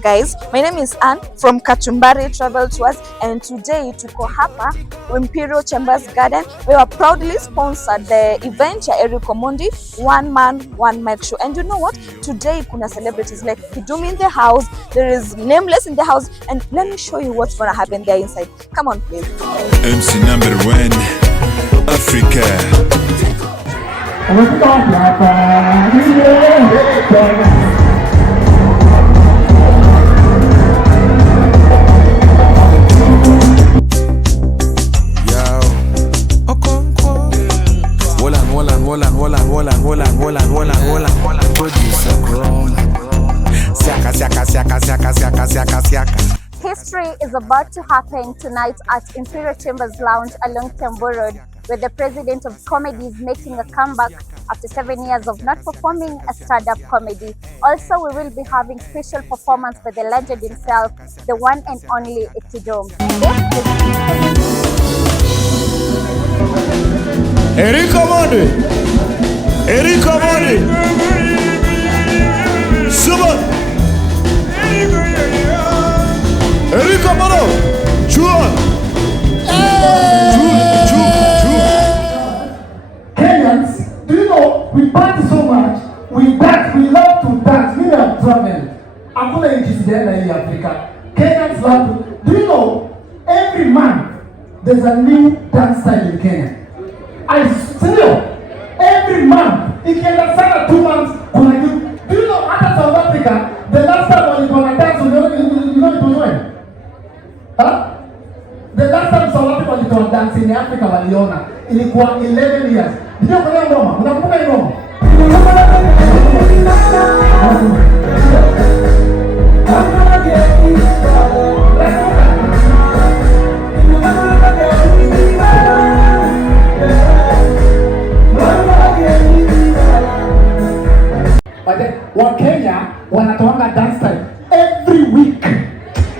guys, my name is Anne from Kachumbari Travel Tours, and today tuko hapa Imperial Chambers Garden. We are proudly sponsored the event ya Eric Omondi One Man One Mic Show. And you know what? Today kuna celebrities like Kidum in the house, there is Nameless in the house, and let me show you what's gonna happen there inside. Come on please. MC number 1 Africa. History is about to happen tonight at Imperial Chambers Lounge along Tembo Road, where the president of comedy is making a comeback after 7 years of not performing a stand-up comedy. Also, we will be having special performance by the legend himself, the one and only Kidum. Eric Omondi! Eric Omondi! Super! Eric Omondi! Chua! Kenyans, do you know, we party so much, we dance, we love to dance, we have traveled. Hakuna nchi sijaenda hii Africa. Kenyans love to, do you know, every month there's a new dance style in Kenya. I still, every month, ikienda sana 2 months, kuna new, do you know, hata South Africa, the last time walikuwa na dance, you know it was when? Huh? The last time South Africa walitoa dance in Africa waliona ilikuwa 11 years. Ndio kwa ngoma. Unakumbuka hiyo ngoma? Wa Kenya wanatoanga dance style every week.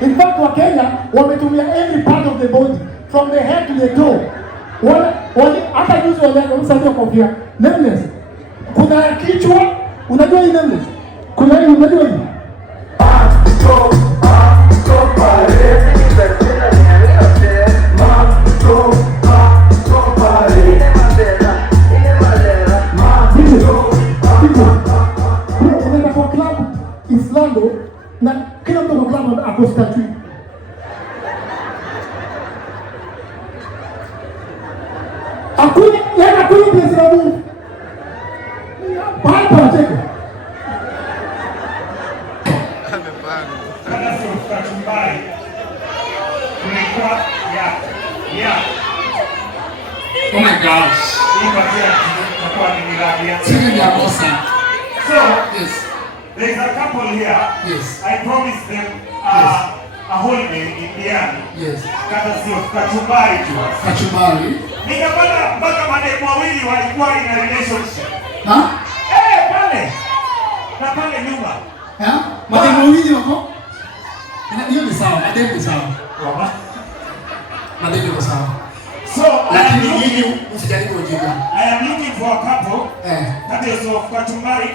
In fact, wa Kenya wametumia every part of the body from the head to the toe. Hata juzi walianza kofia. Nameless. Kuna kichwa, unajua hii Nameless? Kuna hii unajua hii? Unaenda kwa club Islando na kila mtu kwa club ako statue. Hakuna pesa ya Mungu. Hapa cheka. Kana sio Kachumbari. Kulikuwa Oh my gosh. So, yes. There is a couple here. Yes. I promised them a holiday in Diani. Yes. Kana sio Kachumbari tu. Kachumbari. Nikapata mpaka mademu wawili walikuwa in a relationship. Ha? Pale. Na pale nyuma. Ha? Mademu wawili wako? Hiyo ni sawa, mademu ni sawa. Mademu ni sawa. So, lakini nyinyi msijaribu ujinga. I am looking for a couple. That is of Kachumbari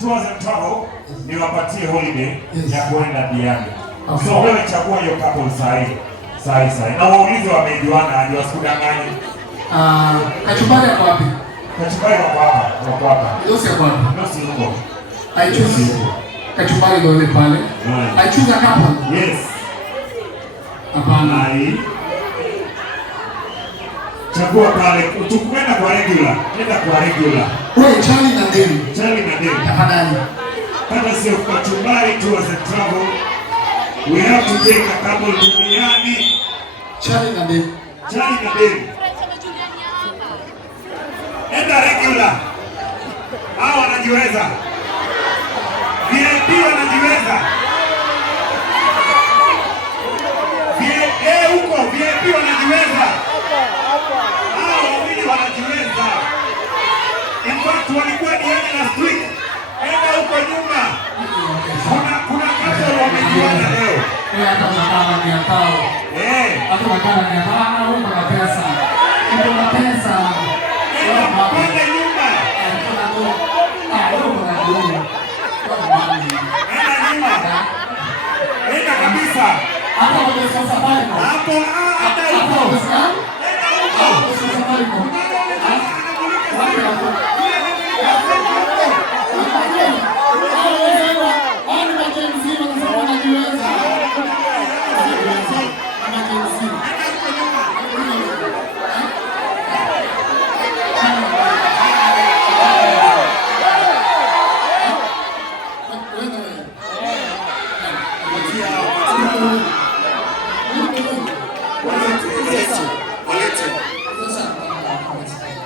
Tours and Travel. Niwapatie holiday ya kwenda Diani. Okay. So wewe chagua hiyo couple sahi. Na waulize wamejuana ndio wasikudanganye. Kachumbari yako wapi? Kachumbari wako hapa. Yosi yako wapi? Yosi huko. I choose Kachumbari ndio ile pale. I choose a couple. Yes. Hapana. Chagua pale, utukwenda kwa regular. Nenda kwa regular. Wewe Charlie na Dave. Tafadhali. Kama sio Kachumbari Tours and Travel, we have to take a couple to Diani. Charlie na Dave. Enda regular. Hao wanajiweza. VIP wanajiweza. VIP wanajiweza. Hao wawili wanajiweza. In fact walikuwa Diani last week. Enda huko nyuma. Kuna couple wamejuana leo. Hata makala ni atao. Hata makala ni atao. Huko na pesa. Pande nyuma. Enda nyuma.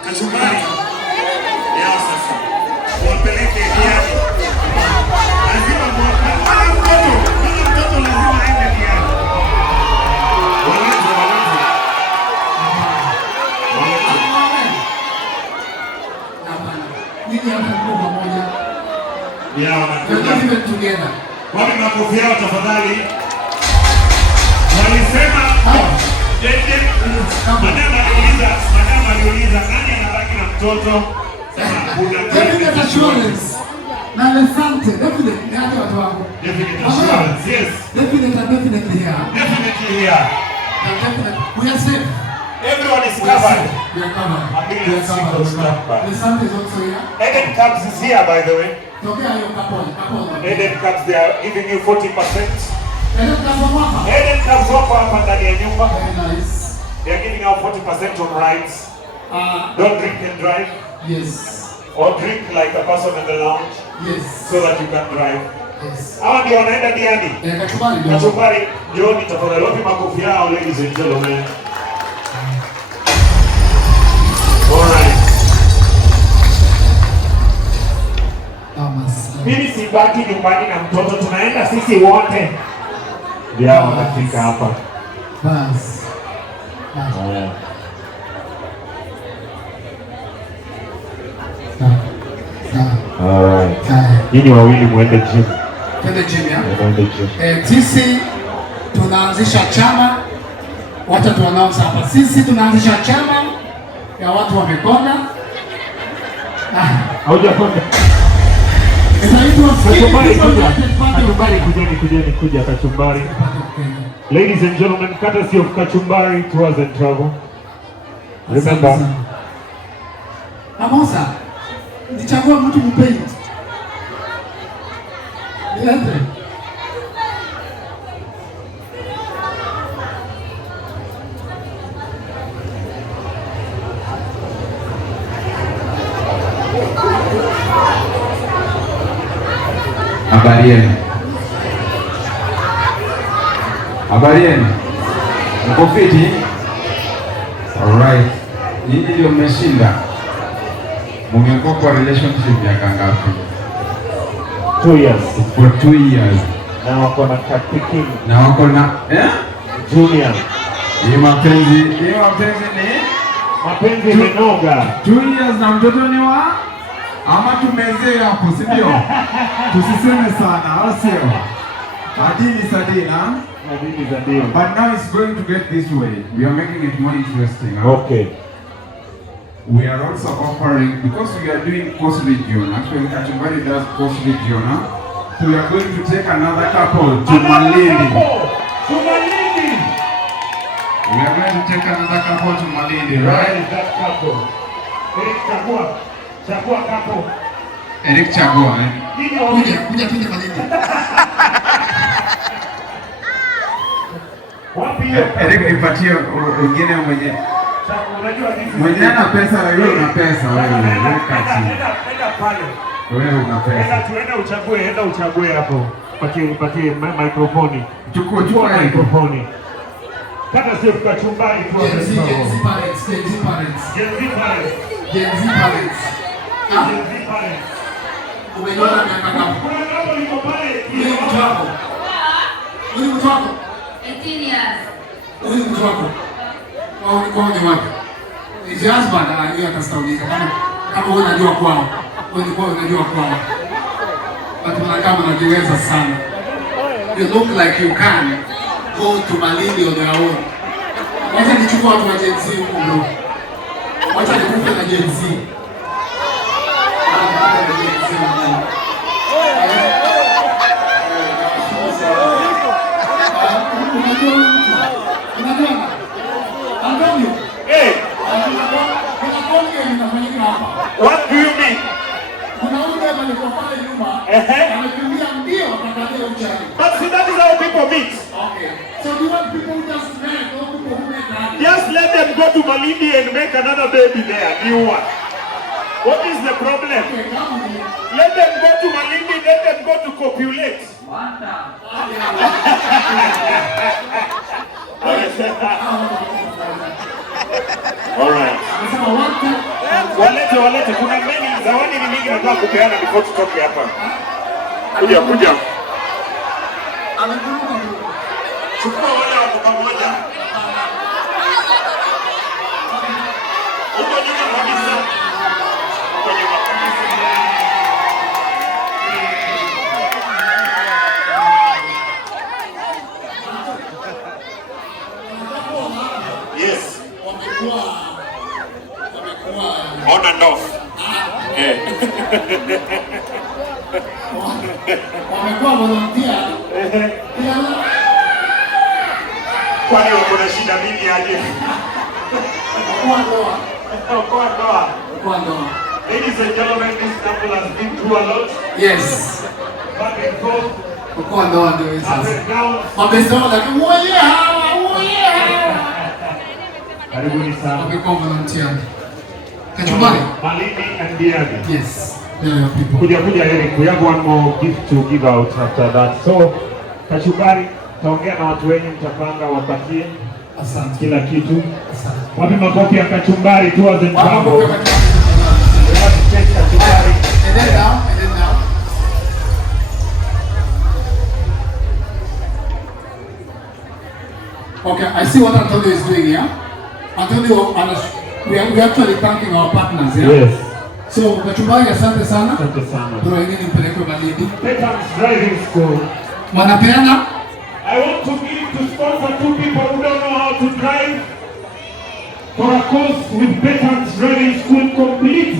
Kachumbari yao sasa wapeleke diani. Lazima mtoto lazima aende diani. Walete. Nini hapa mko pamoja? Yeah, wanakuja together. Wapi makofi yao tafadhali? Walisema Madam aliuliza nani anabaki na mtoto? Sema kuna definite assurance. Na asante, definitely hata watu wako. Definite assurance, yes. Definitely here. Definitely here. Definitely. We are safe. Everyone is covered. We are covered. We are covered. The Sante is also here. Eden Cubs is here, by the way. Tokea hiyo couple. Eden Cubs, they are giving you 40%. Eden Cubs wako. Eden Cubs wako hapa ndani ya nyumba. Very nice. They are giving out 40% on rides. Don't drink and drive. Yes. Or drink like a person in the lounge. Yes. So that you can drive. Yes. Hawa ndio wanaenda diani. Kachumbari jioni tafadhali wapi makofi yao, ladies and gentlemen. Alright. Mimi sibaki nyumbani na mtoto, tunaenda sisi wote. Ndio wanafika hapa. Bas. Alright. Nyinyi wawili muende gym. Twende gym ya? Muende gym. Sisi tunaanzisha chama. Wacha tuannounce hapa. Sisi tunaanzisha chama ya watu wamekonda. Haujakonda. Kachumbari. Ladies and gentlemen, courtesy of Kachumbari Tours and Travel. Remember. Amosa, nichagua mtu mpendi. Niende. Habari yenu. Habari yenu. Mko fiti? Alright. Nyinyi ndio mmeshinda. Mmekuwa kwa relationship miaka ngapi? 2 years. For 2 years. Na wako na Kapiki. Na wako na Junior. Hii mapenzi ni mapenzi menoga. 2 years na mtoto ni wa ama tumezee hapo, si ndio? Tusiseme sana, au sio? Adini sadina. But now it's going to get this way. We are making it more interesting. Okay. We are also offering, because we are doing Coast Region, actually Kachumbari does Coast Region, so we are going to take another couple to Malindi. We are going to take another couple to Malindi, right? Where is that couple? Eric Chagua couple. Eric Chagua, Kuja Malindi. Wapi hiyo? Eric nipatie wengine mwenye ana pesa, wewe una pesa, wewe kati. Wewe una pesa. Enda uchague hapo. Patie microphone. Chukua microphone. Kata sio Kachumbari tu. Gen Z parents. Umeona miaka ngapi? Huyu mtu wako? 18 years. Huyu mtu wako? Kwao ni wapi? His husband yeye atastauliza kama wewe unajua kwao. Wewe ni kwao unajua kwao. Watu wanakaa wanajiweza sana. You look like you can go to Malindi on your own. Wacha nichukue watu wa Gen Z huko bro. Wacha nikupe na Gen Z. Unajua Malindi and make another baby there. New one. What is the problem? Let them go to Malindi, let them go to copulate. Alright. Walete, kuna mengi, zawadi ni mingi nataka kupeana before tutoke hapa. Kuja. Chukua wale wako pamoja. Uko nyuma kabisa. Yes. On and off. Wamekuwa volunteer. Kwani wako na shida mingi aje? Kwa ndoa. Ladies and gentlemen, this couple has been through a lot. Yes. Back and forth. Kwa ndoa ndio Up sasa. and down. Wamesema lakini uye hawa. Karibuni sana. Wamekuwa volunteer. Kachumbari? Malindi and Diani. Yes. They are your people. Kuja Eric, we have one more gift to give out after that. So, Kachumbari, taongea na watu wenye mtapanga wapatie. Asante. Kila kitu. Asante. Wapi makofi ya Kachumbari tours and travel. Wapi We have to take Kachumbari. And then down. Okay, I see what Antonio is doing here. Antonio, we are actually thanking our partners, yeah? Yes. So, Kachumbari, asante sana. Asante sana. Ndio wengine mpelekwe Malindi. Peters Driving School. Wanapeana? I want to give to sponsor 2 people who don't know how to drive for a course with Peters Driving School complete